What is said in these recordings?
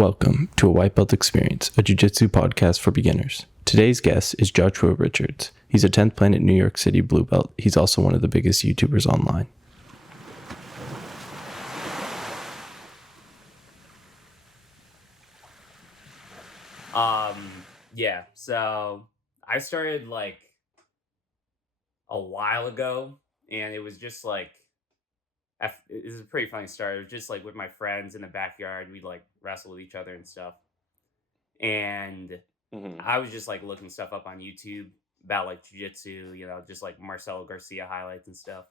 Welcome to a White Belt Experience, a Jiu Jitsu podcast for beginners. Today's guest is Joshua Richards. He's a 10th Planet New York City Blue Belt. He's also one of the biggest YouTubers online. So I started like a while ago, and it was just like it was a pretty funny story. It was just like with my friends in the backyard, we'd like wrestle with each other and stuff. And I was just like looking stuff up on YouTube about like jiu-jitsu, just like Marcelo Garcia highlights and stuff.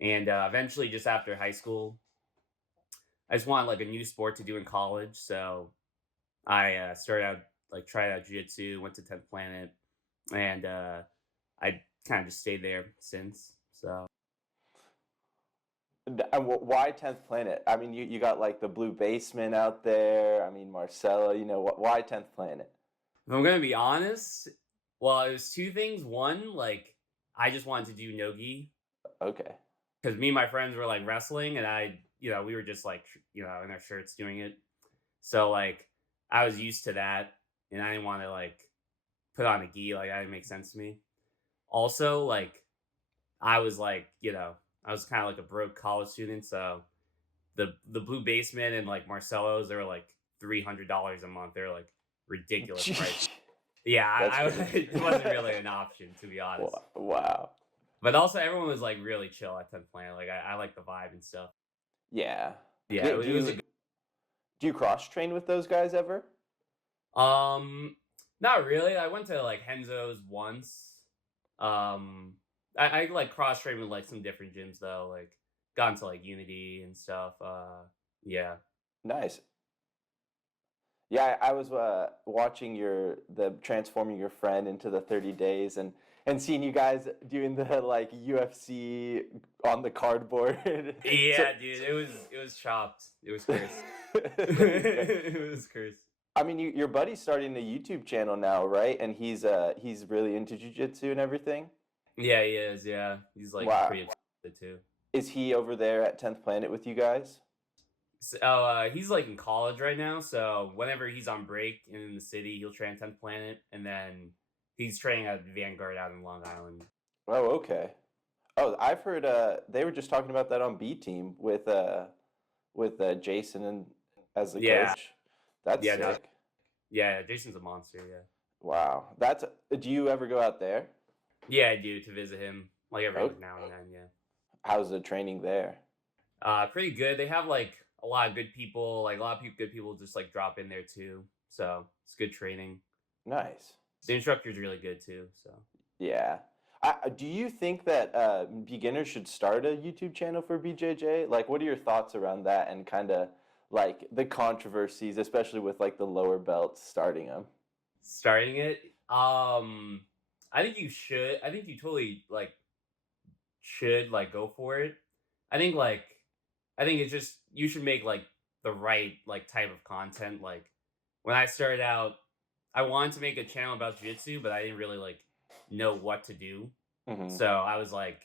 And eventually, just after high school, I just wanted like a new sport to do in college, so I started out like tried out jiu-jitsu, went to 10th Planet, and I kind of just stayed there since. So And why 10th Planet? I mean, you got like the Blue Basement out there. I mean, Marcella, why 10th Planet? if I'm gonna be honest, well, it was two things. One, like I just wanted to do no-gi Okay. because me and my friends were like wrestling, and we were just like in our shirts doing it. So like I was used to that, and I didn't want to like put on a gi. Like that didn't make sense to me. Also, like I was like, I was kind of like a broke college student, so the Blue Basement and like Marcello's, they were like $300 a month. They're like ridiculous price. Yeah, it wasn't really an option, to be honest. Wow. But also, everyone was like really chill at 10th Planet. Like I like the vibe and stuff. Yeah. Yeah, it was a Do you cross train with those guys ever? not really. I went to like Henzo's once. I like cross trained with like some different gyms though. Like got into like Unity and stuff. Yeah. Nice. Yeah, I was watching the transforming your friend into the 30 days and seeing you guys doing the like UFC on the cardboard. Yeah, dude, it was chopped. It was cursed. It was cursed. I mean, your buddy's starting a YouTube channel now, right? And he's really into jiu-jitsu and everything. Yeah, he is. Yeah, he's like pretty excited too. Is he over there at 10th Planet with you guys? So, he's like in college right now. So whenever he's on break in the city, he'll train 10th Planet, and then he's training at Vanguard out in Long Island. Oh, okay. Oh, I've heard they were just talking about that on B Team with Jason and as the coach. That's sick. Yeah, Jason's a monster. Yeah. Wow. Do you ever go out there? Yeah, I do, to visit him like every now and then. Yeah. How's the training there? Pretty good. They have like a lot of good people. Like a lot of good people just like drop in there too. So it's good training. Nice. The instructor's really good too. So yeah. Do you think that beginners should start a YouTube channel for BJJ? Like, what are your thoughts around that and kind of like the controversies, especially with like the lower belts starting them? Starting it, I think you should. I think you totally like should like go for it. I think it's just you should make like the right like type of content. Like when I started out, I wanted to make a channel about jiu-jitsu, but I didn't really like know what to do. So I was like,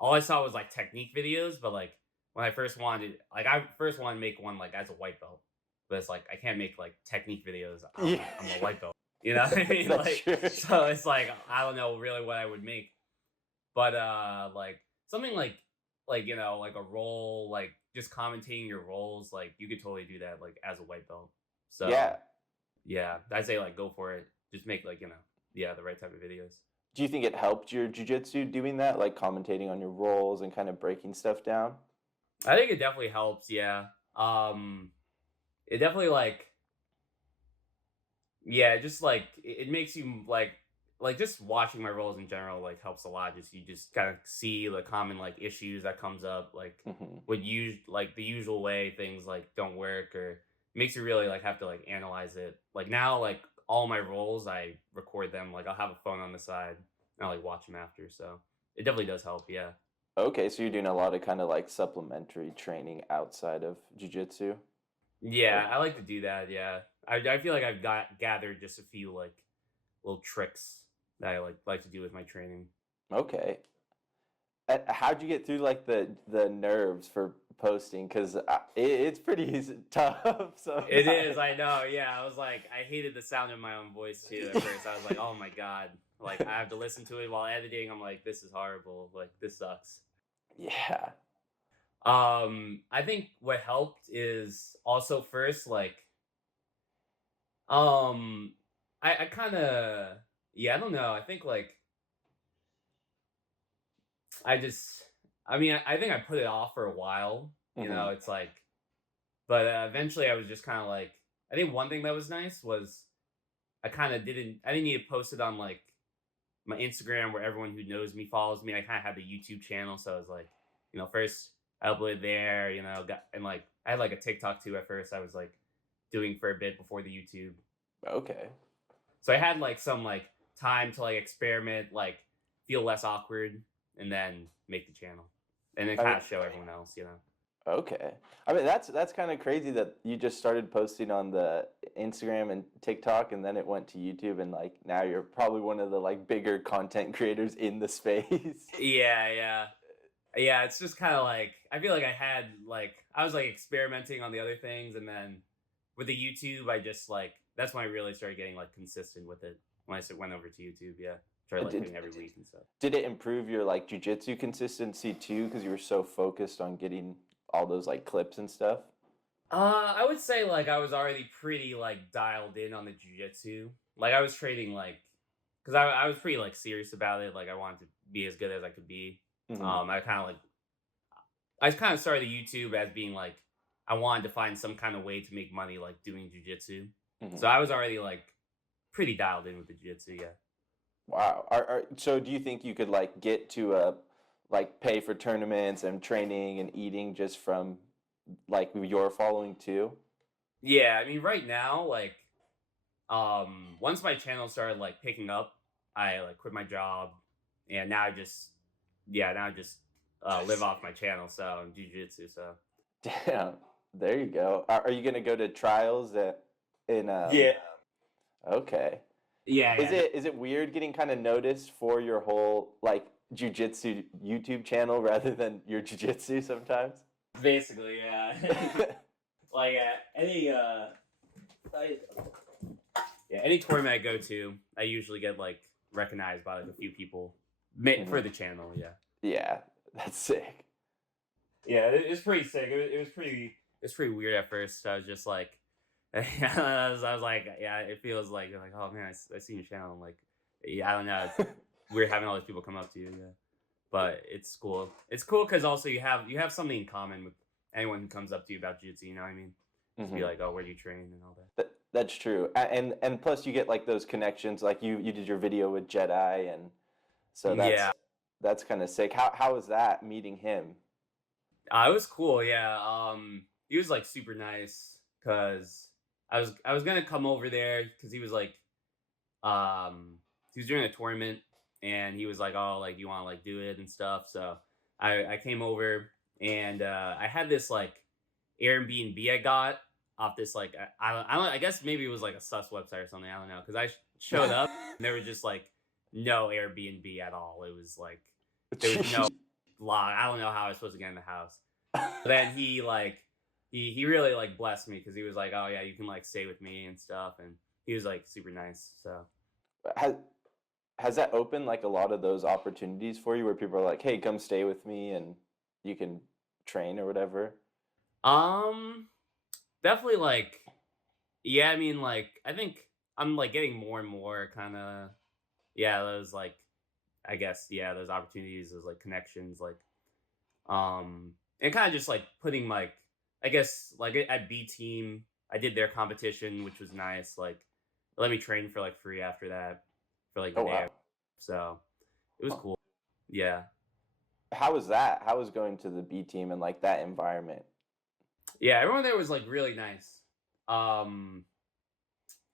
all I saw was like technique videos. But like when I first wanted to make one like as a white belt, but it's like I can't make like technique videos. I'm a white belt. You know what I mean? So it's like I don't know really what I would make. But like something like like a role, like just commentating your roles, like you could totally do that like as a white belt. So yeah, I'd say like go for it. Just make like the right type of videos. Do you think it helped your jiu-jitsu doing that, like commentating on your roles and kind of breaking stuff down? I think it definitely helps. Yeah. It definitely like. Yeah, just like it makes you like just watching my roles in general like helps a lot. You just kind of see the common like issues that comes up like with like the usual way things like don't work, or makes you really like have to like analyze it. Like now like all my roles I record them, like I'll have a phone on the side and I'll like watch them after. So it definitely does help. Yeah. Okay, so you're doing a lot of kind of like supplementary training outside of jiu-jitsu? Yeah, I like to do that. Yeah. I feel like I've gathered just a few like little tricks that I like to do with my training. Okay. how'd you get through like the nerves for posting? Because it's pretty tough. So It is, I know. Yeah, I was like, I hated the sound of my own voice too at first. I was like, oh my god, like I have to listen to it while editing. I'm like, this is horrible. Like this sucks. yeah. I think what helped is also first like um I kind of yeah, I don't know. I think like I just I mean, I think I put it off for a while. You Hmm. know, it's like but eventually I was just kind of like I think one thing that was nice was I didn't need to post it on like my Instagram where everyone who knows me follows me. I kind of had the YouTube channel, so I was like, you know, first I uploaded there, you know, and like I had like a TikTok too at first. I was like doing for a bit before the YouTube, Okay. so I had like some like time to like experiment, like feel less awkward, and then make the channel, and then I kind mean, of show everyone else, you know. okay. I mean, that's kind of crazy that you just started posting on the Instagram and TikTok, and then it went to YouTube, and like now you're probably one of the like bigger content creators in the space. Yeah, yeah. Yeah, it's just kind of like I feel like I was like experimenting on the other things, and then with the YouTube, I just like that's when I really started getting like consistent with it. When went over to YouTube, yeah, started like Did putting every week and stuff. did it improve your like jujitsu consistency too? Because you were so focused on getting all those like clips and stuff. I would say like I was already pretty like dialed in on the jujitsu. Like I was training like because I was pretty like serious about it. Like I wanted to be as good as I could be. Hmm. I kind of started YouTube as being like I wanted to find some kind of way to make money like doing jujitsu. Hmm. So I was already like pretty dialed in with the jiu-jitsu, yeah. Wow. So do you think you could like get to a like pay for tournaments and training and eating just from like your following too? Yeah, I mean right now, like once my channel started like picking up, I like quit my job and now I just live off my channel, so jiu-jitsu, so Damn. There you go. Are you gonna go to trials in yeah. okay. Yeah, yeah. Is it weird getting kind of noticed for your whole like jujitsu YouTube channel rather than your jujitsu sometimes? Basically, yeah. Like I, yeah, any tournament I go to, I usually get like recognized by like a few people for the channel, yeah. Yeah, that's sick. Yeah, it's pretty sick. It's pretty weird at first. I was just like, I was like, yeah, it feels like oh man, I see your channel. I'm like, yeah, I don't know. It's weird having all these people come up to you. Yeah, but it's cool. It's cool because also you have something in common with anyone who comes up to you about jiu-jitsu. You know what I mean? Just be like, oh, where do you train and all that. That's true. And plus you get like those connections. Like you did your video with Jedi, and so Yeah, that's kind of sick. How was that meeting him? it was cool. Yeah, he was like super nice because I was gonna come over there because he was like he was doing a tournament and he was like, oh, like you want to like do it and stuff. So I came over and I had this like Airbnb I got off this like I guess maybe it was like a sus website or something. I don't know because I showed up and there was just like no Airbnb at all. It was like there was no log. I don't know how I was supposed to get in the house. But then he like he really like blessed me because he was like, oh yeah, you can like stay with me and stuff, and he was like super nice. So Has has that opened like a lot of those opportunities for you where people are like, hey, come stay with me and you can train or whatever? um definitely like yeah, I mean like I think I'm like getting more and more kind of yeah, those like I guess yeah, those opportunities, those like connections, like and kind of just like putting like I guess like at B team, I did their competition, which was nice. Like let me train for like free after that for like the Oh day. wow. So it was Huh. cool. Yeah. How was that? How was going to the B team and like that environment? Yeah, everyone there was like really nice. Um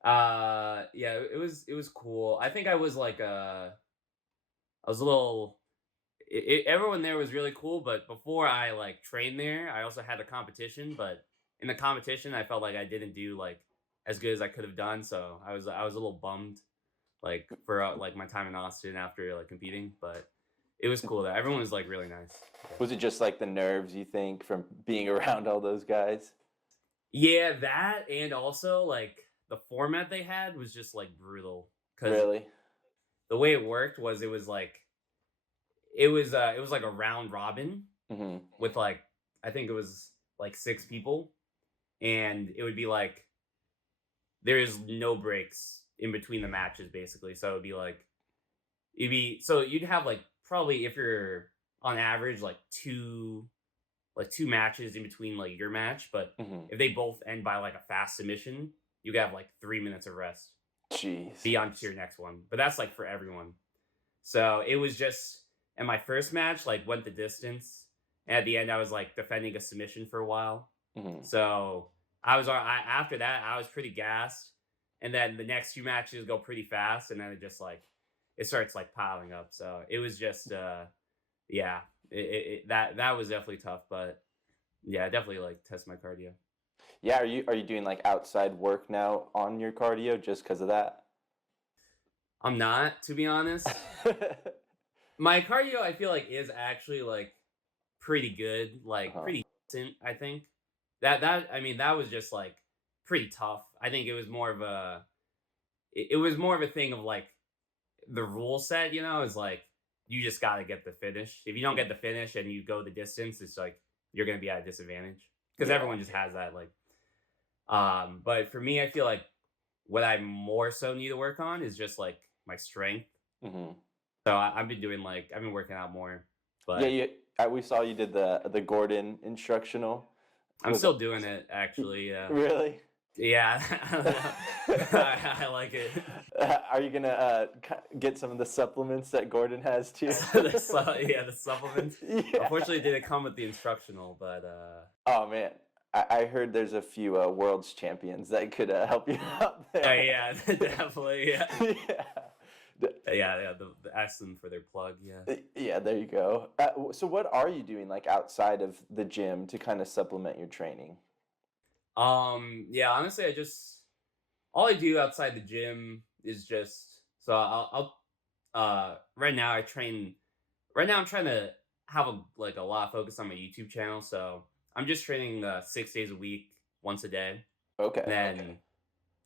yeah, it was cool. I think I was like I was a little everyone there was really cool, but before I like trained there, I also had a competition, but in the competition I felt like I didn't do like as good as I could have done, so I was a little bummed like for like my time in Austin after like competing, but it was cool though. Everyone was like really nice. Was it just like the nerves, you think, from being around all those guys? Yeah, that and also like the format they had was just like brutal because Really? the way it worked was it was like a round robin Hmm. with like I think it was like 6 people, and it would be like there is no breaks in between the matches basically. So it'd be like so you'd have like probably if you're on average like two matches in between like your match, but Hmm. if they both end by like a fast submission, you have like 3 minutes of rest. Jeez. Be on to your next one. But that's like for everyone. So it was just, and my first match like went the distance. And at the end, I was like defending a submission for a while. Hmm. So after that, I was pretty gassed. And then the next few matches go pretty fast. And then it starts like piling up. So it was just, yeah, that was definitely tough. But yeah, definitely like test my cardio. Yeah, are you doing like outside work now on your cardio just because of that? I'm not, to be honest. My cardio, I feel like, is actually like pretty good, like Uh-huh. pretty decent. I think that was just like pretty tough. I think it was more of it was more of a thing of like the rule set. Is like you just got to get the finish. If you don't get the finish and you go the distance, it's like you're gonna be at a disadvantage because Yeah. everyone just has that like. But for me, I feel like what I more so need to work on is just like my strength. Hmm. So I've been working out more, Yeah, but we saw you did the Gordon instructional. I'm Was still doing it actually. Yeah, really? yeah, I like it. Are you gonna get some of the supplements that Gordon has too? The supplements. Yeah. Unfortunately, it didn't come with the instructional, but Oh man, I heard there's a few world's champions that could help you out there. yeah, definitely, yeah, Yeah. yeah. Ask them for their plug, yeah. Yeah, there you go. So what are you doing like outside of the gym to kind of supplement your training? Yeah. Honestly, all I do outside the gym is just so right now I train. Right now I'm trying to have a lot of focus on my YouTube channel, so I'm just training 6 days a week, once a day. Okay. And then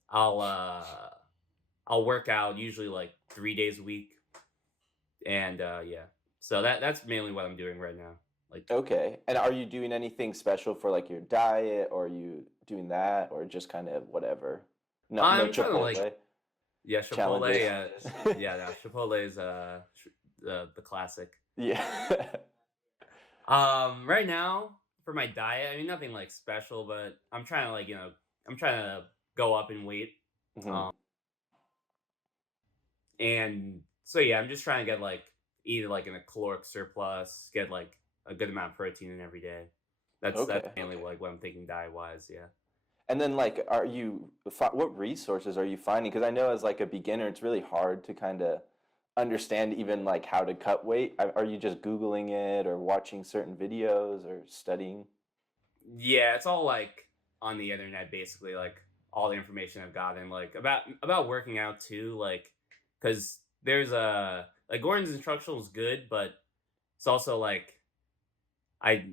I'll work out usually like 3 days a week, and yeah. So that's mainly what I'm doing right now. Like Okay. And are you doing anything special for like your diet, or are you doing that, or just kind of whatever? No, no I'm trying to Chipotle yeah, Chipotle, challenges. yeah, no, Chipotle is the classic. Yeah. Right now for my diet, I mean nothing like special, but I'm trying to I'm trying to go up in weight. Mhm. Um, and so yeah, I'm just trying to get like either like in a caloric surplus, get like a good amount of protein in every day. That's Okay. mainly like what I'm thinking diet wise. Yeah. And then like, what resources are you finding? Because I know as like a beginner, it's really hard to kind of understand even like how to cut weight. Are you just Googling it or watching certain videos or studying? Yeah, it's all like on the internet basically, like all the information I've gotten like about working out too, like cuz there's a like Gordon's instructional is good, but it's also like I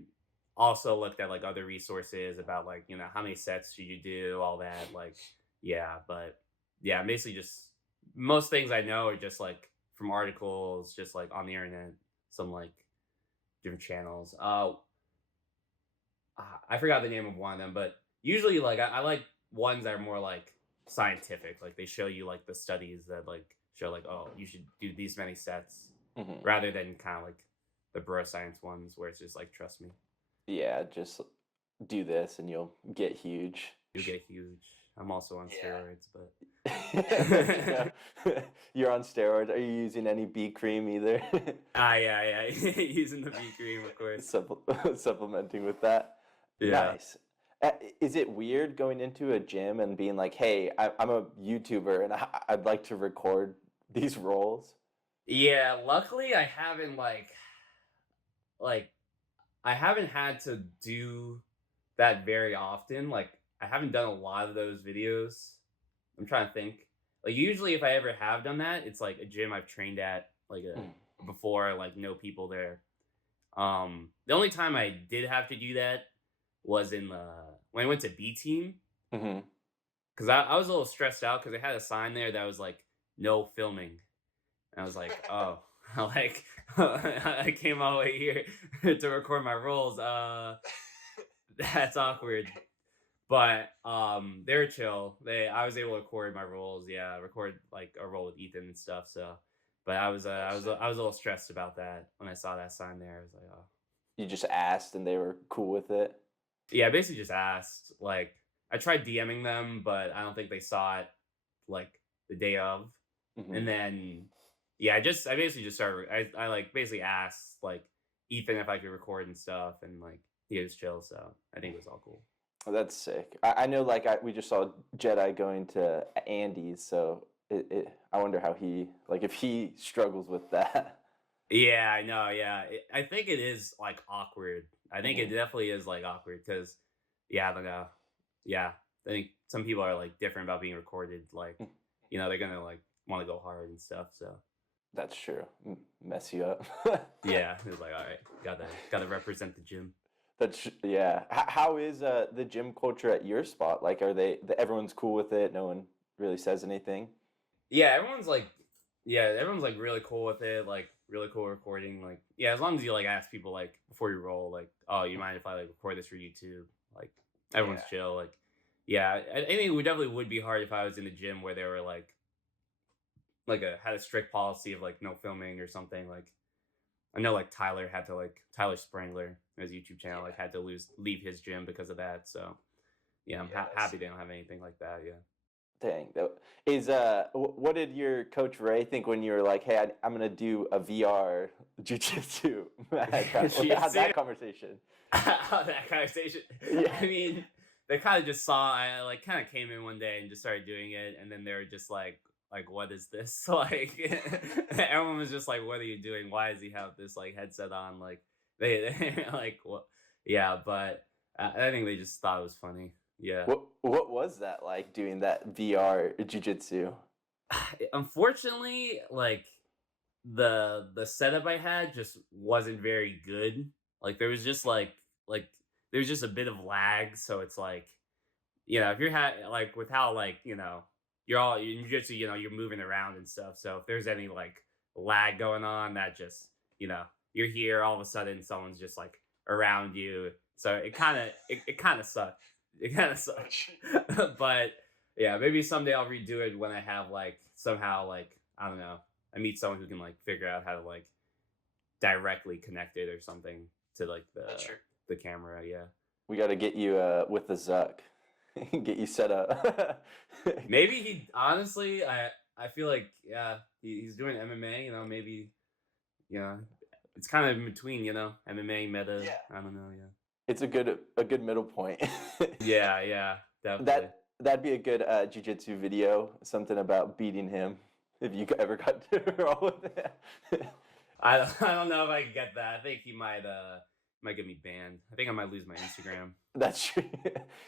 also looked at like other resources about like, how many sets should you do, all that like yeah, but yeah, I'm basically just most things I know are just like from articles, just like on the internet, some like different channels. I forgot the name of one of them, but usually like I like ones that are more like scientific. Like they show you like the studies that like show like, oh, you should do these many sets Hmm. rather than kind of like the bro science ones where it's just like trust me, Yeah, just do this and you'll get huge. you get huge. I'm also on Yeah. steroids, but Yeah. You're on steroids. Are you using any B cream either? yeah, using the V cream, of course. Supplementing with that. Yeah. Nice. Is it weird going into a gym and being like, "Hey, I'm a YouTuber and I'd like to record these roles"? Yeah, luckily I haven't like I haven't had to do that very often. Like I haven't done a lot of those videos. I'm trying to think. Like usually if I ever have done that, it's like a gym I've trained at, like a before, like no people there. The only time I did have to do that was in the when I went to B team Hmm. because I was a little stressed out because they had a sign there that was like no filming. And I was like, oh, like I came all the way here to record my rolls. That's awkward. But they're chill. I was able to record my rolls. Yeah, record like a roll with Ethan and stuff. So, but I was a little stressed about that when I saw that sign there. I was like, oh, You just asked and they were cool with it. yeah. I basically just asked. Like, I tried DMing them, but I don't think they saw it like the day of. Hmm. And then, yeah, I basically just started. I like basically asked like Ethan if I could record and stuff, and like he was chill. So I think it was all cool. Oh, that's sick. I know, like, we just saw Jedi going to Andy's, so I wonder how he, like, if he struggles with that. Yeah, I know. Yeah, I think it is like awkward. I think it Hmm. definitely is like awkward because, yeah, I don't know. Yeah, I think some people are like different about being recorded. Like, they're gonna like want to go hard and stuff. So That's true. Mess you up. yeah, it's like all right, gotta represent the gym. Yeah. How is the gym culture at your spot? Like, are everyone's cool with it? No one really says anything? Yeah, everyone's like really cool with it. Like really cool recording. Like yeah, as long as you like ask people like before you roll, like oh, you mind if I like record this for YouTube? Like everyone's Yeah. chill. Like yeah, I think it would definitely would be hard if I was in a gym where they were like had a strict policy of like no filming or something. Like I know like Tyler Sprangler, his YouTube channel, like had to leave his gym because of that. So yeah, I'm Yes. happy they don't have anything like that. Yeah. Dang. What did your coach Ray think when you were like, "Hey, I'm gonna do a VR jujitsu match"? How'd Jiu-Jitsu. that conversation? That conversation. Yeah. I mean, they kind of just saw I like kind of came in one day and just started doing it, and then they were just like what is this? Like everyone was just like, what are you doing? Why does he have this like headset on? Like they like what? Yeah, but I think they just thought it was funny. Yeah. What was that like doing that VR jujitsu? Unfortunately, like the setup I had just wasn't very good. Like there was just like there was just a bit of lag, so it's like if you're like with how like you're all in jiu-jitsu, you're moving around and stuff. So if there's any like lag going on, that just you're here all of a sudden someone's just like around you. So it kind of sucked. It kind of sucked. But yeah, maybe someday I'll redo it when I have like somehow like I don't know. I meet someone who can like figure out how to like directly connect it or something to like the camera. Yeah. We got to get you with the Zuck, get you set up. Maybe he honestly, I feel like yeah, he's doing MMA. Maybe it's kind of in between. MMA meta. Yeah. I don't know. Yeah. It's a good middle point. Yeah, definitely. That'd be a good jujitsu video. Something about beating him. If you ever got to roll with it. I don't know if I can get that. I think he might get me banned. I think I might lose my Instagram. That's true.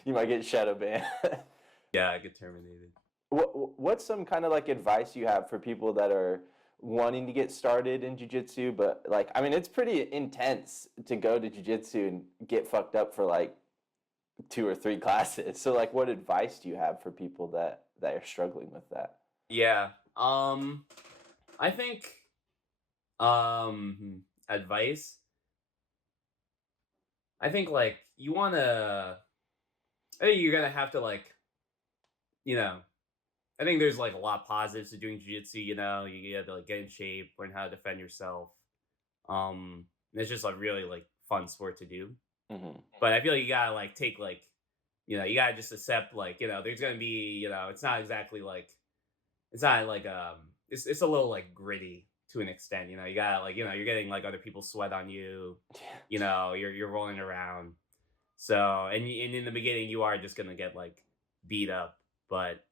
You might get shadow banned. Yeah, I get terminated. What's some kind of like advice you have for people that are wanting to get started in jiu-jitsu, but like I mean it's pretty intense to go to jiu-jitsu and get fucked up for like 2 or 3 classes. So like what advice do you have for people that are struggling with that? Yeah. I think advice. I think like I think you're gonna have to like you know I think there's like a lot of positives to doing jiu-jitsu, you have to like get in shape, learn how to defend yourself. It's just a really like fun sport to do. Hmm. But I feel like you gotta like take like you gotta just accept like there's gonna be it's not exactly like it's not like it's a little like gritty to an extent. You gotta like you're getting like other people's sweat on you. You're rolling around. So and in the beginning you are just gonna get like beat up, but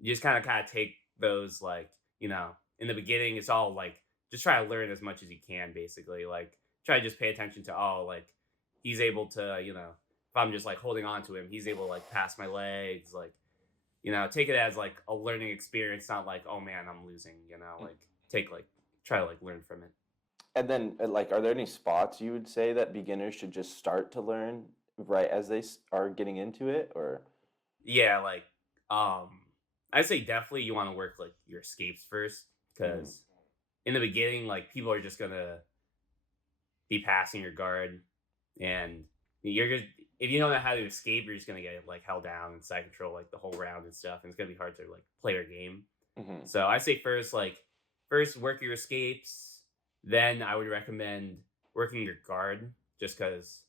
you just kind of take those like in the beginning it's all like just try to learn as much as you can basically like try to just pay attention to like he's able to if I'm just like holding on to him he's able to like pass my legs like take it as like a learning experience, not like oh man I'm losing like try to like learn from it. And then, like, are there any spots you would say that beginners should just start to learn right as they are getting into it, or? Yeah, like I'd say definitely you want to work like your escapes first Mhm. because in the beginning, like people are just gonna be passing your guard, and you're just if you don't know how to escape, you're just gonna get like held down and side control like the whole round and stuff, and it's gonna be hard to like play your game. Mhm. So I say first work your escapes, then I would recommend working your guard just because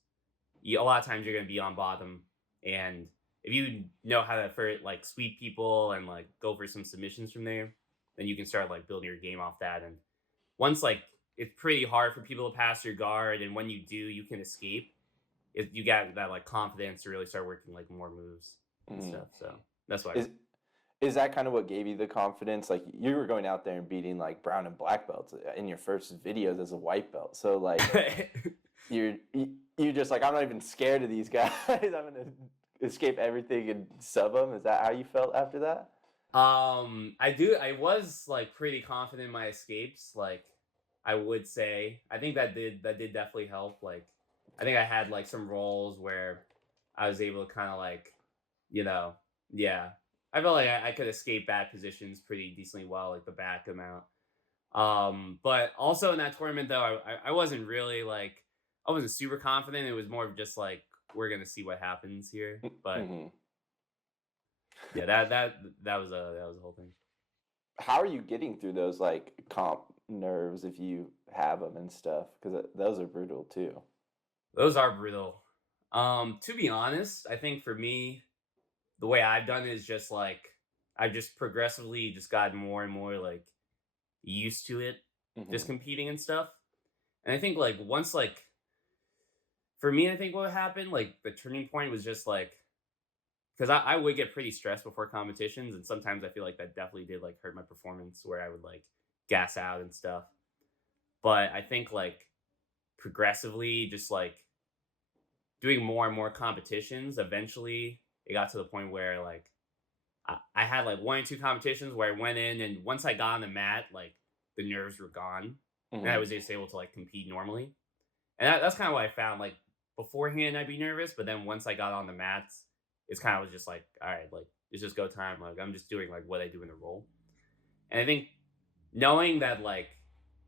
a lot of times you're gonna be on bottom, and if you know how to like sweep people and like go for some submissions from there, then you can start like building your game off that. And once like it's pretty hard for people to pass your guard, and when you do, you can escape. You got that like confidence to really start working like more moves and Mhm. stuff. So that's why. Is that kind of what gave you the confidence? Like, you were going out there and beating like brown and black belts in your first videos as a white belt. So like, you're just like, I'm not even scared of these guys. I'm gonna escape everything and sub them. Is that how you felt after that? I was like pretty confident in my escapes. Like, I would say, I think that did definitely help. Like, I think I had like some roles where I was able to kind of like, you know, yeah, I felt like I could escape bad positions pretty decently well, like the back amount. But also in that tournament though, I wasn't really like I wasn't super confident. It was more of just like we're gonna see what happens here. But Mm-hmm. yeah, that was the whole thing. How are you getting through those like comp nerves if you have them and stuff? Because those are brutal too. Those are brutal. To be honest, I think for me, the way I've done it is just like I've just progressively just gotten more and more like used to it, just Mm-hmm. competing and stuff. And I think like once like for me, I think what happened, like the turning point was just like because I would get pretty stressed before competitions, and sometimes I feel like that definitely did like hurt my performance where I would like gas out and stuff. But I think like progressively, just like doing more and more competitions, eventually it got to the point where like I had like one or two competitions where I went in, and once I got on the mat, like the nerves were gone, and I Mm-hmm. was just able to like compete normally. And that's kind of what I found. Like beforehand, I'd be nervous, but then once I got on the mats, it's kind of was just like, all right, like it's just go time. Like I'm just doing like what I do in the role. And I think knowing that like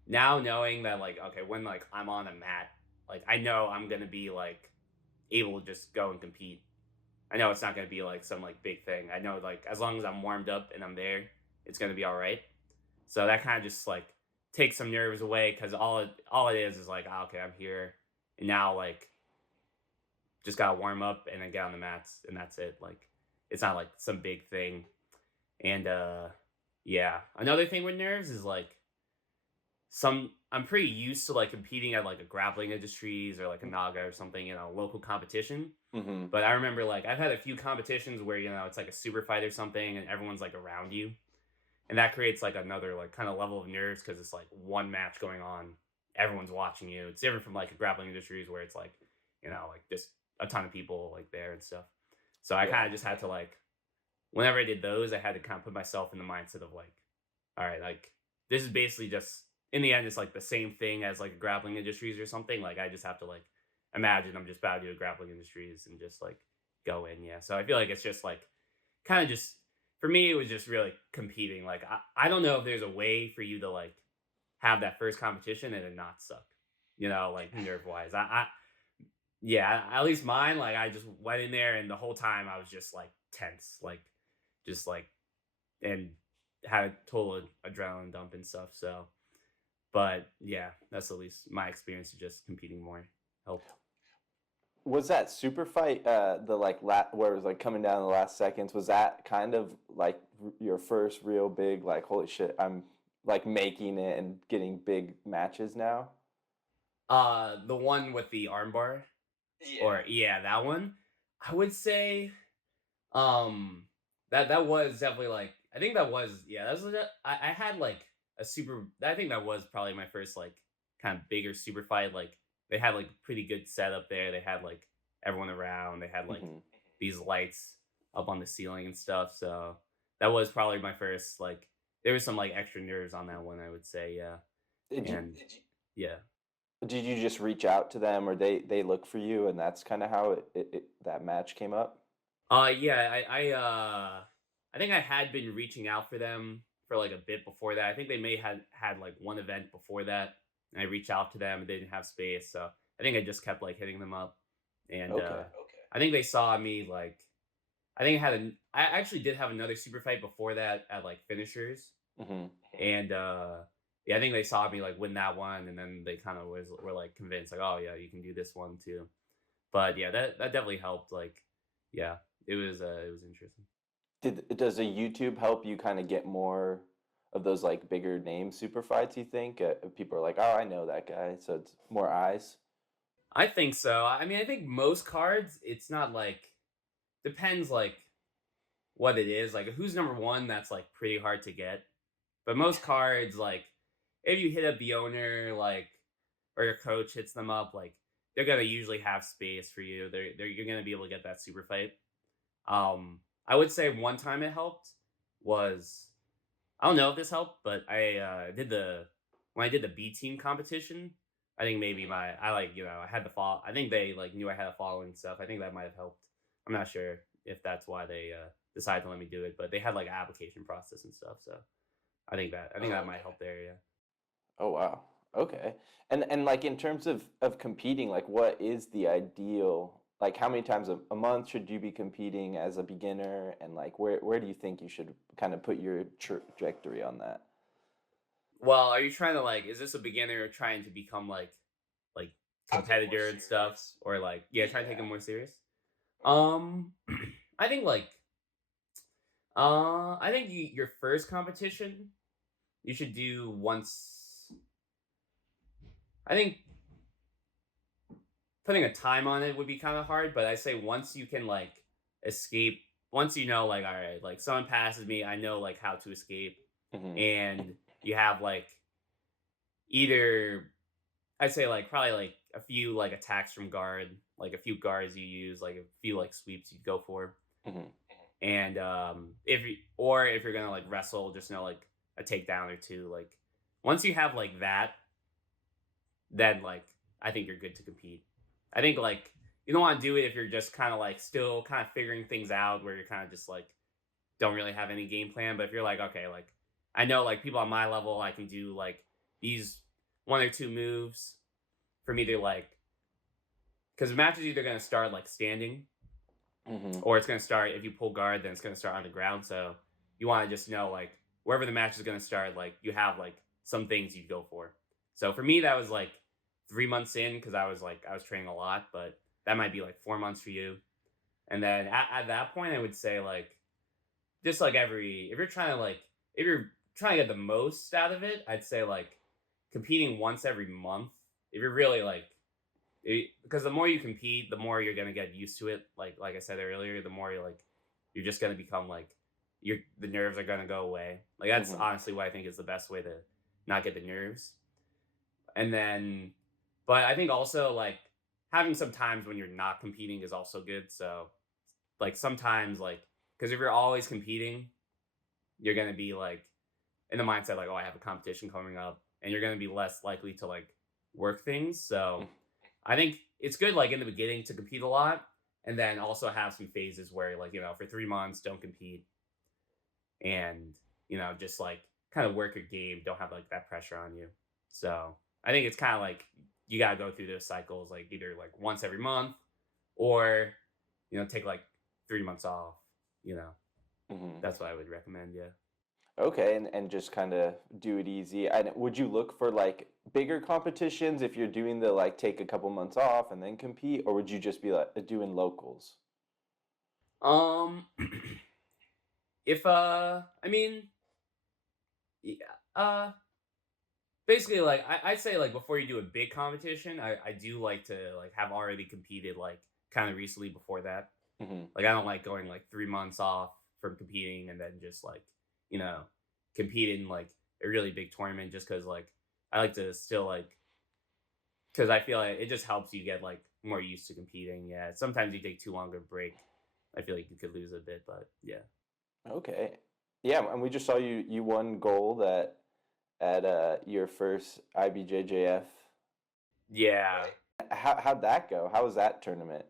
now knowing that like okay, when like I'm on a mat, like I know I'm gonna be like able to just go and compete. I know it's not gonna be like some like big thing. I know like as long as I'm warmed up and I'm there, it's gonna be all right. So that kind of just like takes some nerves away because all it is like okay, I'm here, and now like just gotta warm up and then get on the mats and that's it. Like it's not like some big thing. And yeah, another thing with nerves is like some I'm pretty used to like competing at like a grappling industries or like a naga or something in a local competition. Mm-hmm. But I remember like I've had a few competitions where it's like a super fight or something and everyone's like around you. And that creates like another like kind of level of nerves because it's like one match going on, everyone's watching you. It's different from like a grappling industries where it's like, like just a ton of people like there and stuff. So I Yeah. kind of just had to like whenever I did those, I had to kind of put myself in the mindset of like, all right, like this is basically just in the end, it's like the same thing as like grappling industries or something. Like I just have to like imagine I'm just about to do a grappling industries and just like go in. Yeah. So I feel like it's just like kind of just for me, it was just really competing. Like I don't know if there's a way for you to like have that first competition and it not suck. Like nerve wise. Yeah, at least mine, like I just went in there and the whole time I was just like tense, like just like and had a total adrenaline dump and stuff. So, but yeah, that's at least my experience of just competing more helped. Was that super fight the like where it was like coming down the last seconds? Was that kind of like your first real big like holy shit, I'm like making it and getting big matches now? The one with the armbar, Yeah. or yeah, that one, I would say, um, that was definitely like I think that was yeah, that was I had like a super. I think that was probably my first like kind of bigger super fight. Like they had like pretty good setup there. They had like everyone around. They had like Mm-hmm. these lights up on the ceiling and stuff. So that was probably my first like. There was some like extra nerves on that one. I would say yeah, Did you and Yeah. Did you just reach out to them, or they look for you, and that's kind of how that match came up? Yeah, I think I had been reaching out for them for like a bit before that. I think they may had like one event before that, and I reached out to them and they didn't have space, so I think I just kept like hitting them up, and Okay. I think they saw me like I actually did have another super fight before that at like finishers, Hmm. and yeah, I think they saw me like win that one, and then they kind of were like convinced like, oh yeah, you can do this one too. But yeah, that definitely helped. Like, yeah, it was interesting. Does a YouTube help you kind of get more of those like bigger name super fights, you think? People are like, oh, I know that guy, so it's more eyes. I think so. I mean, I think most cards, it's not like depends like what it is. Like who's number one, that's like pretty hard to get. But most cards, like if you hit up the owner, like or your coach hits them up, like they're gonna usually have space for you. You're gonna be able to get that super fight. I would say one time it helped was I don't know if this helped, but I did the when I did the B team competition. I think maybe I like I had the follow. I think they like knew I had a following and stuff. I think that might have helped. I'm not sure if that's why they decided to let me do it, but they had like an application process and stuff. So I think that might help there. Yeah. Oh wow. Okay. And like in terms of competing, like what is the ideal? Like how many times a month should you be competing as a beginner? And like where do you think you should kind of put your trajectory on that? Well, are you trying to like? Is this a beginner trying to become like competitor and stuff, or like yeah, trying to take it more serious? Um, I think like I think your first competition you should do once. I think putting a time on it would be kind of hard, but I say once you can like escape, once you know like all right, like someone passes me, I know like how to escape, Hmm. and you have like either I'd say like probably like a few like attacks from guard, like a few guards you use, like a few like sweeps you go for, Hmm. and if you're gonna like wrestle, just know like a takedown or two. Like once you have like that, then like I think you're good to compete. I think like you don't want to do it if you're just kind of like still kind of figuring things out, where you're kind of just like don't really have any game plan. But if you're like okay, like I know like people on my level, I can do like these one or two moves for me to like because the match is either gonna start like standing Hmm. or it's going to start if you pull guard then it's going to start on the ground, so you want to just know like wherever the match is going to start, like you have like some things you go for. So for me that was like 3 months in because I was training a lot, but that might be like 4 months for you. And then at that point I would say like just like every if you're trying to get the most out of it, I'd say like competing once every month if you're really like because the more you compete, the more you're gonna get used to it. Like I said earlier, the more you're just gonna become like the nerves are gonna go away. Like that's Hmm. honestly what I think is the best way to not get the nerves. And then, but I think also like having some times when you're not competing is also good. So like sometimes like because if you're always competing, you're gonna be like in the mindset like oh I have a competition coming up, and you're gonna be less likely to like work things. So I think it's good like in the beginning to compete a lot and then also have some phases where like, for 3 months don't compete and, just like kind of work your game, don't have like that pressure on you. So I think it's kind of like you gotta go through those cycles, like either like once every month or, take like 3 months off, you know. Hmm. That's what I would recommend, yeah. Okay, and just kind of do it easy. And would you look for like bigger competitions if you're doing the like take a couple months off and then compete, or would you just be like doing locals? Um if I mean yeah, basically like I'd say like before you do a big competition, I do like to like have already competed like kind of recently before that. Hmm. Like I don't like going like 3 months off from competing and then just like you know compete in like a really big tournament just because like I like to still like because I feel like it just helps you get like more used to competing. Yeah, sometimes you take too long a break. I feel like you could lose a bit, but yeah. Okay. Yeah, and we just saw you won gold at your first IBJJF Yeah, How'd that go? How was that tournament?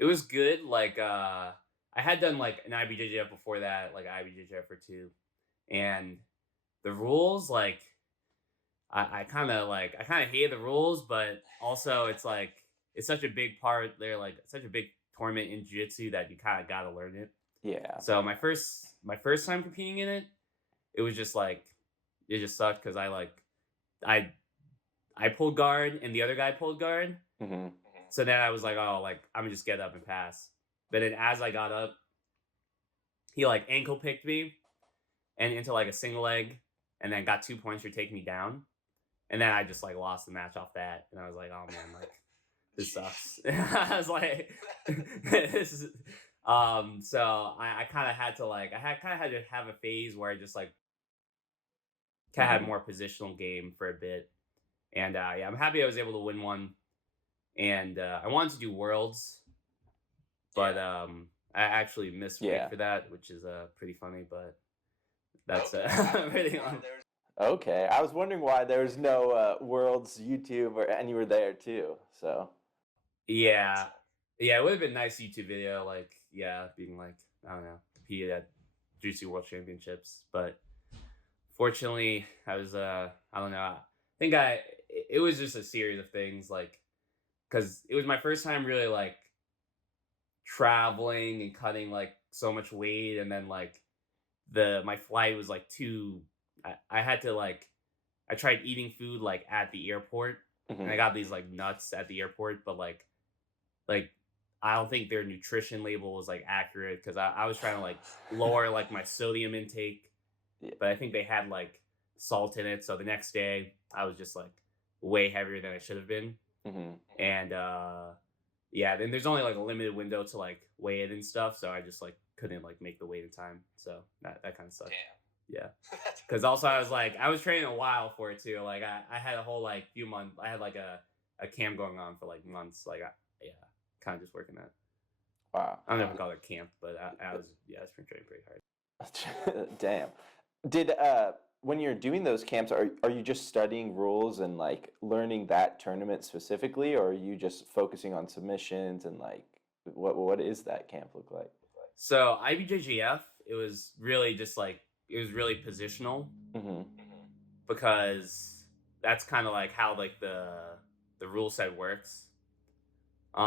it was good. Like, I had done like an IBJJF before that, like IBJJF or two, and the rules, like, I kind of hate the rules, but also it's like it's such a big part. They're like such a big tournament in jiu-jitsu that you kind of got to learn it. Yeah. So my first time competing in it, it was just like it just sucked because I I pulled guard and the other guy pulled guard. Mm-hmm. So then I was like, oh, like I'm gonna just get up and pass. But then as I got up, he like ankle picked me and into like a single leg, and then got 2 points for taking me down. And then I just like lost the match off that, and I was like, oh man, like this sucks. I was like, this is. So I kind of had to like kind of had to have a phase where I just like kind of had more positional game for a bit, and yeah, I'm happy I was able to win one. And I wanted to do worlds, but I actually missed weight for that, which is pretty funny. But that's really long. Okay, I was wondering why there was no Worlds YouTube, and you were there too. So Yeah, yeah, it would have been nice YouTube video, like being like I don't know, competed at Jiu-Jitsu World Championships, but fortunately, I was I don't know, I think it was just a series of things, like because it was my first time really like traveling and cutting like so much weight, and then like my flight was like too. I had to like I tried eating food like at the airport, and I got these like nuts at the airport, but like I don't think their nutrition label was like accurate because I was trying to like lower like my sodium intake, but I think they had like salt in it. So the next day I was just like way heavier than I should have been, and yeah, then there's only like a limited window to like weigh it and stuff, so I just like couldn't like make the weight in time. So that kind of sucked. Yeah, because also I was training a while for it too. Like I had a whole like few months. I had like a camp going on for like months. Like yeah, kind of just working that. Wow. I don't know if I call it camp, but I was training pretty hard. Damn. Did when you're doing those camps, are you just studying rules and like learning that tournament specifically, or are you just focusing on submissions and like what is that camp look like? So IBJJF, it was really just like it was really positional because that's kind of like how like the rule set works. A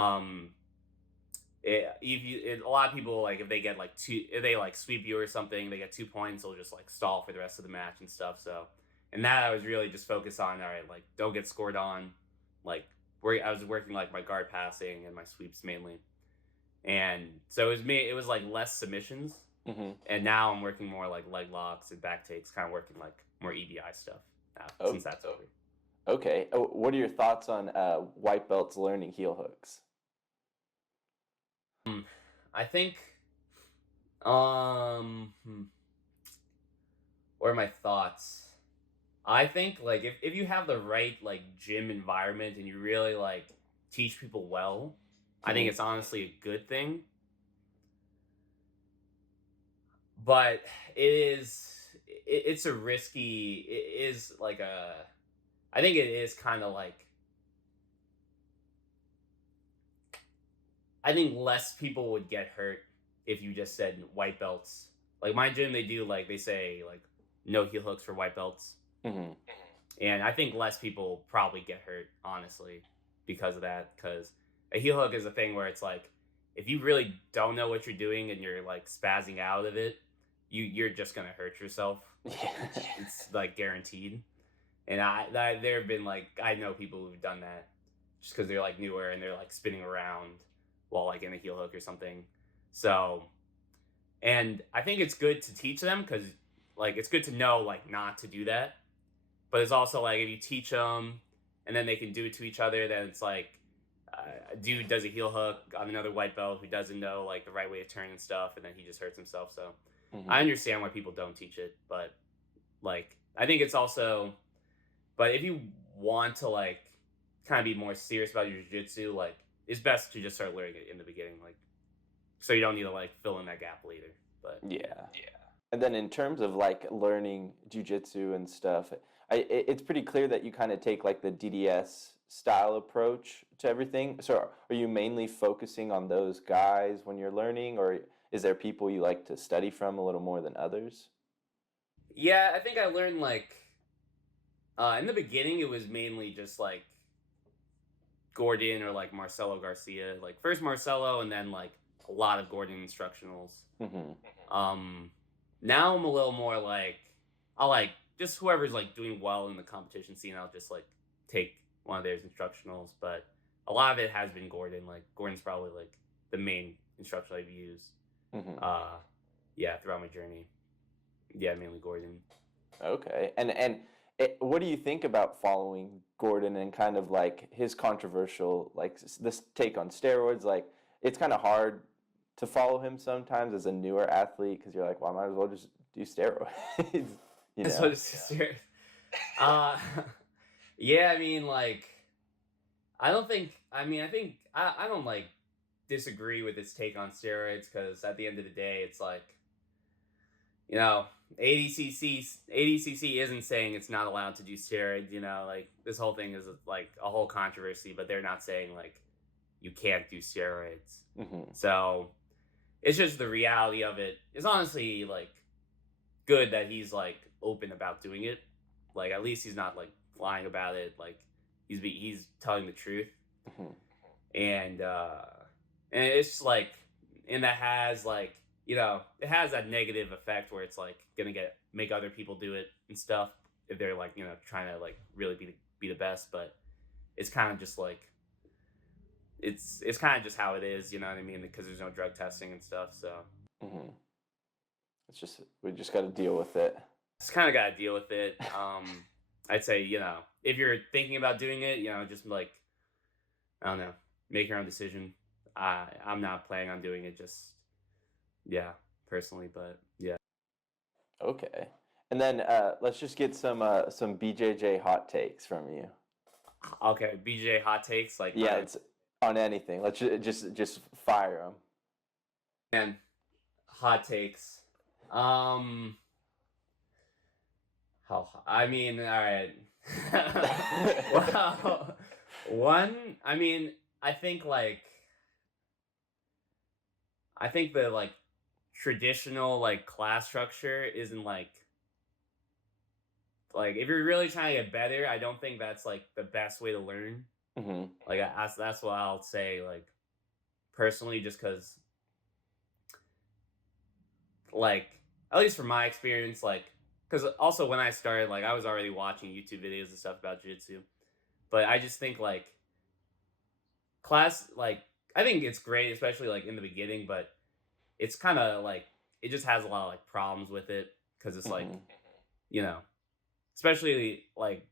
lot of people like if they get like if they like sweep you or something, they get 2 points, they'll just like stall for the rest of the match and stuff. So, and that I was really just focused on. All right, like don't get scored on. Like I was working like my guard passing and my sweeps mainly, and so it was like less submissions. And now I'm working more like leg locks and back takes, kind of working like more EBI stuff now, since that's over. Okay. What are your thoughts on white belts learning heel hooks? I think, what are my thoughts? I think like if you have the right like gym environment and you really like teach people well, I think it's honestly a good thing. But it's a risky, it is like I think it is kind of like, I think less people would get hurt if you just said white belts. Like my gym, they do like, they say like no heel hooks for white belts. And I think less people probably get hurt, honestly, because of that. Because a heel hook is a thing where it's like, if you really don't know what you're doing and you're like spazzing out of it, you're just gonna hurt yourself. It's like guaranteed. And there have been like, I know people who've done that just because they're like newer and they're like spinning around while like in a heel hook or something. So, and I think it's good to teach them because like it's good to know like not to do that. But it's also like if you teach them and then they can do it to each other, then it's like a dude does a heel hook on another white belt who doesn't know like the right way to turn and stuff, and then he just hurts himself. So I understand why people don't teach it, but like I think it's also, but if you want to like kind of be more serious about your jiu-jitsu, like it's best to just start learning it in the beginning, like so you don't need to like fill in that gap later. But yeah. And then in terms of like learning jiu-jitsu and stuff, it's pretty clear that you kind of take like the DDS style approach to everything. So are you mainly focusing on those guys when you're learning, or is there people you like to study from a little more than others? Yeah, I think I learned like in the beginning it was mainly just like Gordon or like Marcelo Garcia. Like first Marcelo and then like a lot of Gordon instructionals. Hmm. Um Now I'm a little more like I'll like just whoever's like doing well in the competition scene, I'll just like take one of theirs instructionals. But a lot of it has been Gordon. Like Gordon's probably like the main instructional I've used. Hmm. Uh yeah, throughout my journey. Yeah, mainly Gordon. Okay. What do you think about following Gordon and kind of like his controversial, like this take on steroids? Like it's kind of hard to follow him sometimes as a newer athlete because you're like, well, I might as well just do steroids, you So know? just serious. Uh yeah, I mean like I don't think I think I don't like disagree with his take on steroids because at the end of the day it's like you know, ADCC isn't saying it's not allowed to do steroids. You know, like this whole thing is like a whole controversy, but they're not saying like you can't do steroids. Hmm. So it's just the reality of it. It's honestly like good that he's like open about doing it. Like at least he's not like lying about it. Like he's telling the truth, Hmm. and it's like and that has like it has that negative effect where it's like gonna make other people do it and stuff if they're like trying to like really be the best. But it's kind of just like it's kind of just how it is, you know what I mean, because there's no drug testing and stuff. So Hmm. It's just we just got to deal with it. it's kind of got to deal with it. I'd say if you're thinking about doing it, just like I don't know, make your own decision. I'm not planning on doing it, just yeah, personally, but yeah. Okay. And then let's just get some BJJ hot takes from you. Okay, BJ hot takes like Yeah, it's on anything. Let's just fire them. man, hot takes. Um, I mean, all right. Well, one. I mean, I think like I think the like traditional like class structure isn't like if you're really trying to get better, I don't think that's like the best way to learn. Hmm. Like that's what I'll say. Like personally, just because like at least from my experience, like because also when I started, like I was already watching YouTube videos and stuff about jiu-jitsu, but I just think like class, like I think it's great, especially like in the beginning, but it's kind of like it just has a lot of like problems with it because it's like Hmm. you know, especially like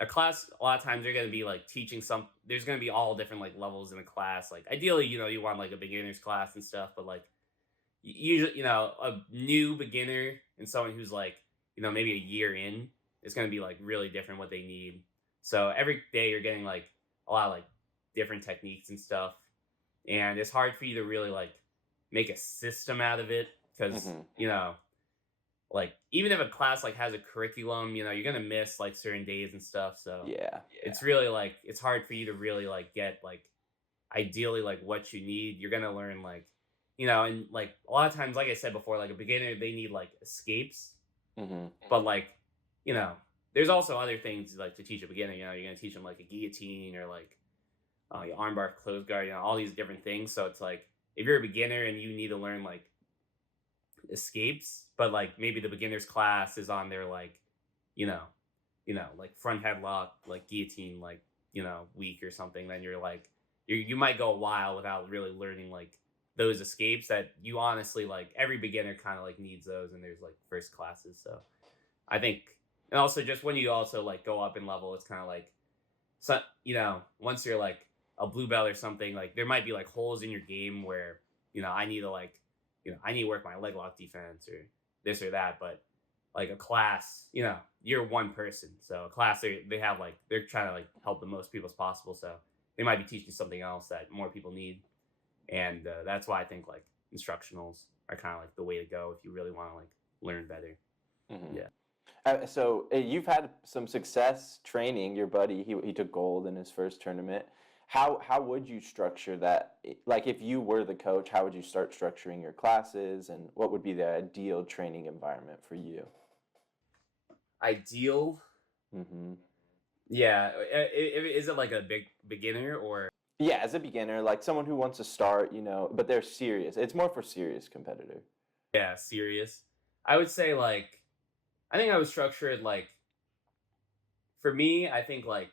a class. A lot of times they're gonna be like teaching some. There's gonna be all different like levels in a class. Like ideally, you want like a beginner's class and stuff, but like usually a new beginner and someone who's like maybe a year in is going to be like really different what they need. So every day you're getting like a lot of like different techniques and stuff, and it's hard for you to really like make a system out of it because Hmm. like even if a class like has a curriculum, you're going to miss like certain days and stuff. So Yeah. it's really like it's hard for you to really like get like ideally like what you need. You're gonna learn like and like a lot of times, like I said before, like a beginner they need like escapes, Hmm. but like you know there's also other things like to teach a beginner. You're gonna teach them like a guillotine or like your armbar close guard, all these different things. So it's like if you're a beginner and you need to learn like escapes, but like maybe the beginner's class is on their like you know like front headlock, like guillotine, like weak or something, then you're like you might go a while without really learning like those escapes that you honestly like every beginner kind of like needs those, and there's like first classes. So I think, and also just when you also like go up in level, it's kind of like so once you're like a blue belt or something, like there might be like holes in your game where I need to like I need to work my leg lock defense or this or that. But like a class, you're one person, so a class they have like they're trying to like help the most people as possible, so they might be teaching something else that more people need. And that's why I think like instructionals are kind of like the way to go if you really want to like learn better. Hmm. Yeah. So you've had some success training your buddy. He took gold in his first tournament. How would you structure that? Like if you were the coach, how would you start structuring your classes, and what would be the ideal training environment for you? Ideal? Mm-hmm. Yeah. Is it like a big beginner or? Yeah, as a beginner, like someone who wants to start, but they're serious. It's more for serious competitor. Yeah, serious. I would say like I think I would structure it like for me. I think like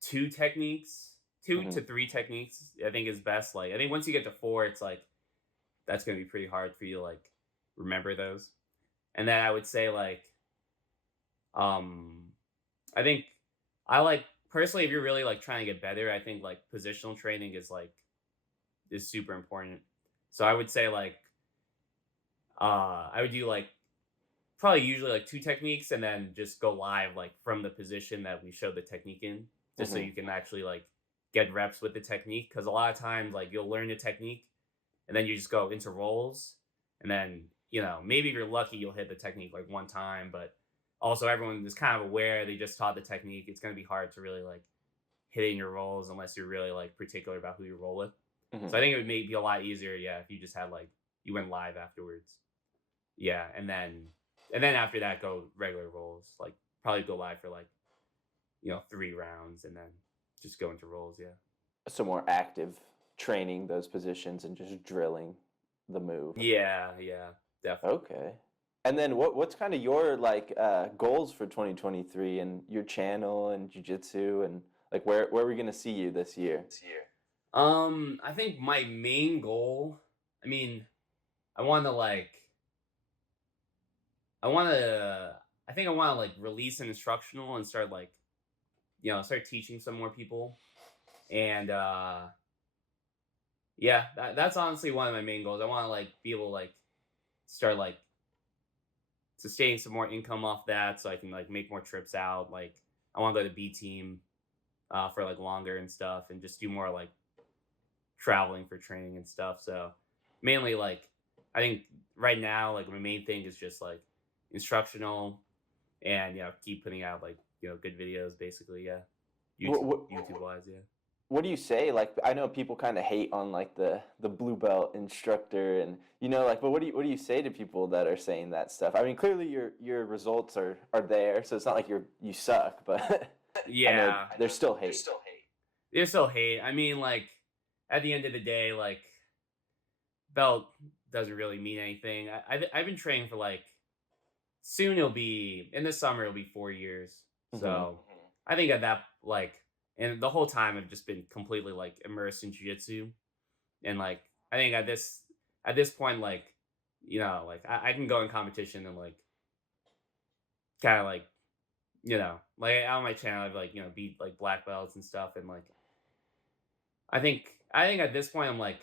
two techniques, two Mm-hmm. to three techniques. I think is best. Like I think once you get to four, it's like that's gonna be pretty hard for you to like remember those. And then I would say like um I think I like personally if you're really like trying to get better, I think like positional training is super important. So I would say like I would do like probably usually like two techniques and then just go live like from the position that we showed the technique in, just so Mm-hmm. you can actually like get reps with the technique. Because a lot of times like you'll learn the technique and then you just go into rolls and then maybe if you're lucky you'll hit the technique like one time, but also everyone is kind of aware they just taught the technique. It's going to be hard to really like hit it in your rolls unless you're really like particular about who you roll with. Mm-hmm. So I think it would be a lot easier, yeah, if you just had like you went live afterwards. Yeah, and then after that go regular rolls. Like probably go live for like 3 rounds and then just go into rolls. Yeah. So more active training those positions and just drilling the move. Yeah, definitely. Okay. And then what's kind of your like goals for 2023 and your channel and jiu-jitsu, and like where are we gonna see you this year? I think my main goal. I mean, I want to like. I want to. I think I want to like release an instructional and start like, start teaching some more people, and yeah, that's honestly one of my main goals. I want to like be able to like start like sustaining some more income off that, so I can like make more trips out. Like I want to go to B team for like longer and stuff, and just do more like traveling for training and stuff. So mainly like I think right now like my main thing is just like instructional and keep putting out like good videos basically. Yeah, YouTube wise. Yeah. What do you say? Like I know people kind of hate on like the blue belt instructor, and like, but what do you say to people that are saying that stuff? I mean, clearly your results are there, so it's not like you suck, but I know Yeah, there's still hate. there's still hate. I mean, like at the end of the day, like belt doesn't really mean anything. I've been training for like soon it'll be in the summer it'll be 4 years. Mm-hmm. So I think at that like and the whole time I've just been completely like immersed in jiu-jitsu, and like I think at this point like like I can go in competition and like kind of like like on my channel I've like beat like black belts and stuff, and like I think at this point I'm like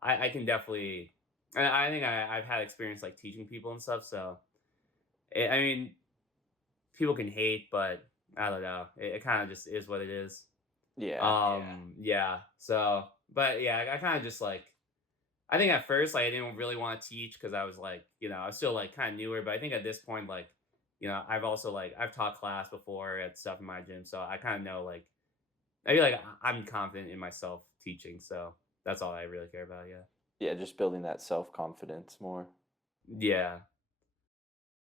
I can definitely, and I think I've had experience like teaching people and stuff. So I mean, people can hate, but I don't know. It kind of just is what it is. Yeah. Yeah. So, but yeah, I kind of just like I think at first like I didn't really want to teach because I was like I was still like kind of newer. But I think at this point like I've also like I've taught class before at stuff in my gym, so I kind of know like I feel like I'm confident in myself teaching. So that's all I really care about. Yeah. Yeah, just building that self-confidence more. Yeah.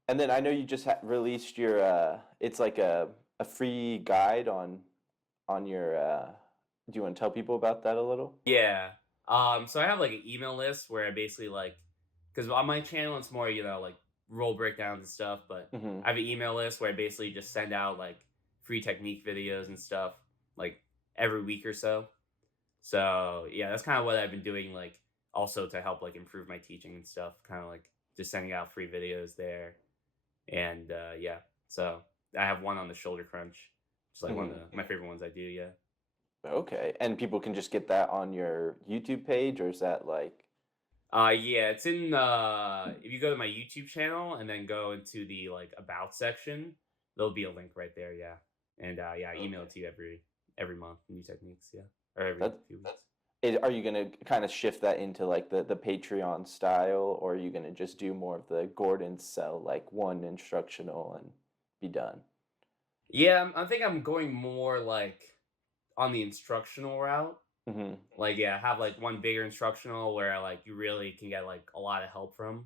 And then I know you just released your it's like a free guide on your do you want to tell people about that a little? Yeah. So I have like an email list where I basically like, because on my channel it's more like roll breakdowns and stuff, but Mm-hmm. I have an email list where I basically just send out like free technique videos and stuff like every week or so. So yeah, that's kind of what I've been doing, like also to help like improve my teaching and stuff. Kind of like just sending out free videos there, and yeah. So I have one on the shoulder crunch, just like one of my favorite ones I do. Yeah. Okay. And people can just get that on your YouTube page, or is that like Yeah, it's in if you go to my YouTube channel and then go into the like about section, there'll be a link right there, yeah. And yeah, I email it to you every month, new techniques, yeah. Or every that few weeks. Are you gonna kind of shift that into like the Patreon style, or are you gonna just do more of the Gordon sell, like one instructional and be done? Yeah, I think I'm going more like on the instructional route. Mm-hmm. Like, yeah, have like one bigger instructional where like you really can get like a lot of help from.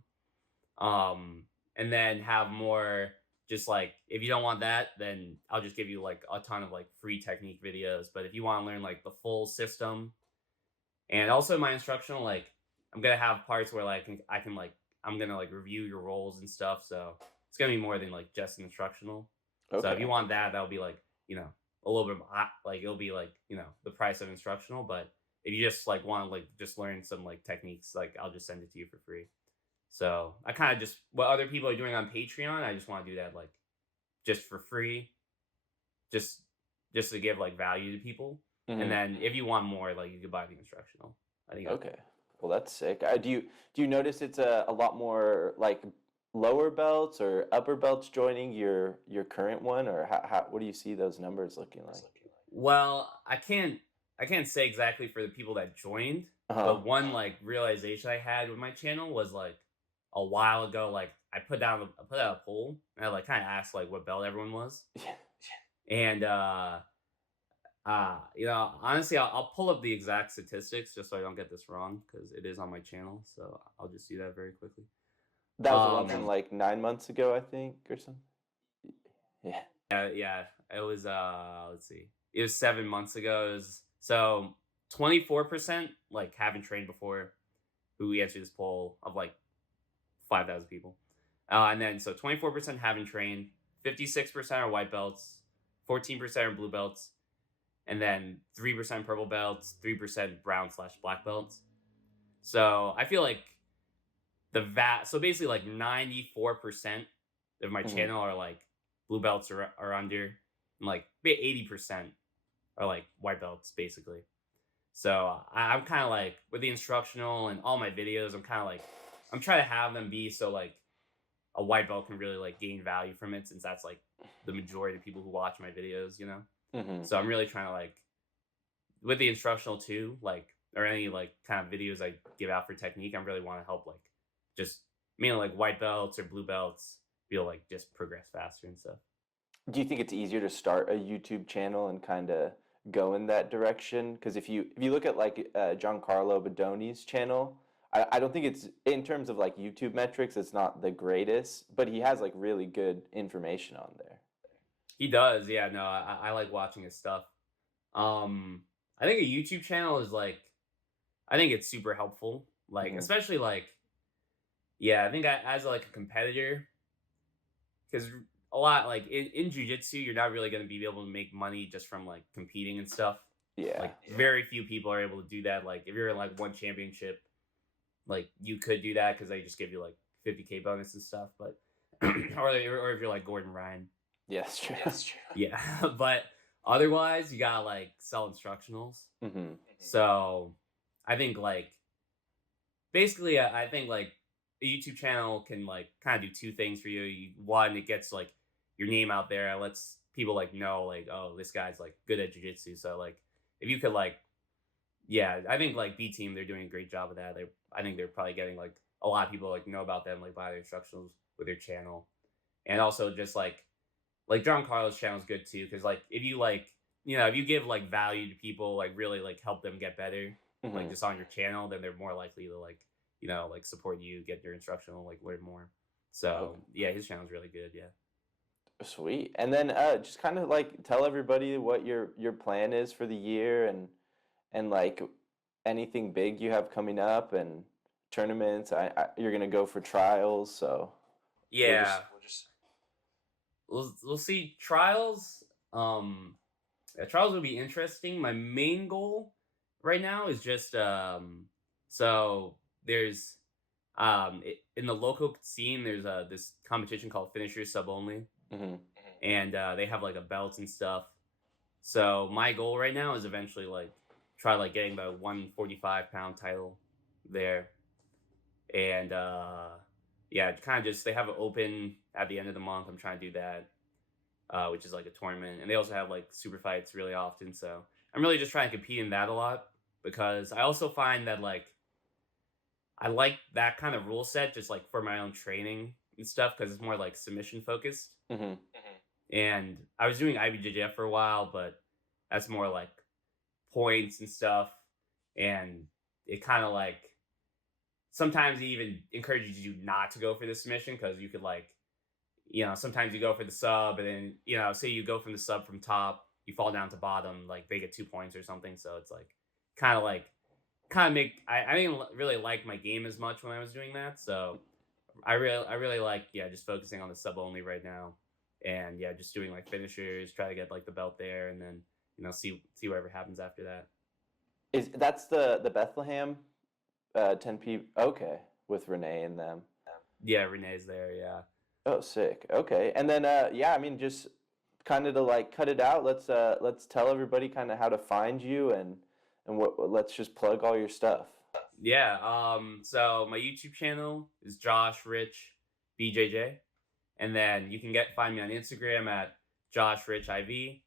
And then have more just like if you don't want that, then I'll just give you like a ton of like free technique videos. But if you want to learn like the full system, and also my instructional, like I'm gonna have parts where like I can like I'm gonna like review your roles and stuff. So it's gonna be more than like just an instructional. So if you Okay. want that, that'll be like a little bit like it'll be like the price of instructional. But if you just like want to like just learn some like techniques, like I'll just send it to you for free. So I kind of just what other people are doing on Patreon, I just want to do that like just for free, just to give like value to people. And Mm-hmm. then if you want more, like you could buy the instructional. I think Okay. Well, that's sick. Do you notice it's a lot more like lower belts or upper belts joining your current one, or what do you see those numbers looking like? well, I can't say exactly for the people that joined, Uh-huh. but one like realization I had with my channel was like a while ago, like I put out a poll and I like kind of asked like what belt everyone was. And honestly, I'll pull up the exact statistics just so I don't get this wrong because it is on my channel. So I'll just do that very quickly. That was the one from Um, like 9 months ago, I think, or something. Yeah. yeah, it was. Let's see, it was 7 months ago. It was, so 24% like haven't trained before. Who answered this poll of like 5,000 people, and then so 24% haven't trained. 56% are white belts. 14% are blue belts, and then 3% purple belts, 3% brown/black belts. So I feel like so basically like 94% of my Mm-hmm. channel are like blue belts are under, and like 80% are like white belts basically. So I'm kind of like with the instructional and all my videos, I'm trying to have them be so like a white belt can really like gain value from it, since that's like the majority of people who watch my videos. Mm-hmm. So I'm really trying to like with the instructional too, like or any like kind of videos I give out for technique, I really want to help like just mainly like white belts or blue belts feel like just progress faster and stuff. Do you think it's easier to start a YouTube channel and kind of go in that direction? Because if you look at like Giancarlo Bodoni's channel, I don't think it's in terms of like YouTube metrics, it's not the greatest, but he has like really good information on there. He does, yeah. No, I like watching his stuff. I think a YouTube channel is like I think it's super helpful. Like Mm-hmm. especially like yeah, I think as like a competitor, because a lot like in jiu-jitsu you're not really going to be able to make money just from like competing and stuff. Yeah. Like very few people are able to do that. Like if you're in like one championship, like you could do that because they just give you like 50K bonus and stuff. But or if you're like Gordon Ryan, Yeah, that's true. yeah. But otherwise you gotta like sell instructionals. Mm-hmm. So I think like basically I think like a YouTube channel can like kind of do two things for you. One, it gets like your name out there. It lets people like know like, oh, this guy's like good at jiu-jitsu. So like if you could like yeah, I think like B Team, they're doing a great job of that. I think they're probably getting like a lot of people like know about them, like buy their instructionals with their channel. And also just like John Carlos channel is good too, because like if you like if you give like value to people, like really like help them get better, like Mm-hmm. just on your channel, then they're more likely to like like support you, get your instructional, like learn more. So Okay. yeah, his channel is really good. Yeah. Sweet. And then just kind of like tell everybody what your plan is for the year, and like anything big you have coming up and tournaments. You're gonna go for trials, so we'll Yeah, just we'll see trials. Yeah, trials will be interesting. My main goal right now is just so there's in the local scene there's this competition called Finishers Sub Only, hmm and they have like a belt and stuff. So my goal right now is eventually like try like getting the 145-pound title there, and yeah, kind of just they have it open at the end of the month. I'm trying to do that, which is like a tournament, and they also have like super fights really often. So I'm really just trying to compete in that a lot. because I also find that like I like that kind of rule set just like for my own training and stuff because it's more like submission focused. Hmm. And I was doing IBJJF for a while, but that's more like points and stuff. And it kind of like sometimes it even encourages you not to go for the submission because you could like, sometimes you go for the sub and then, say you go from the sub from top, you fall down to bottom, like they get 2 points or something. So it's like, kind of make, I didn't really like my game as much when I was doing that. So I really like, just focusing on the sub only right now. And yeah, just doing like finishers, try to get like the belt there and then, see whatever happens after that. That's the Bethlehem 10P? Okay, with Renee and them. Yeah, Renee's there. Yeah. Oh, sick. Okay, and then yeah, I mean, just kind of to like cut it out. Let's tell everybody kind of how to find you and let's just plug all your stuff. Yeah. So my YouTube channel is Josh Rich BJJ. And then you can find me on Instagram at Josh Rich IV.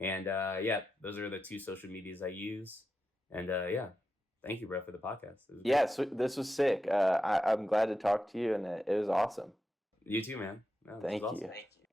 And yeah, those are the 2 social medias I use. And yeah, thank you, bro, for the podcast. It was great. Yeah, so this was sick. I'm glad to talk to you, and it was awesome. You too, man. No, this Thank was you. awesome.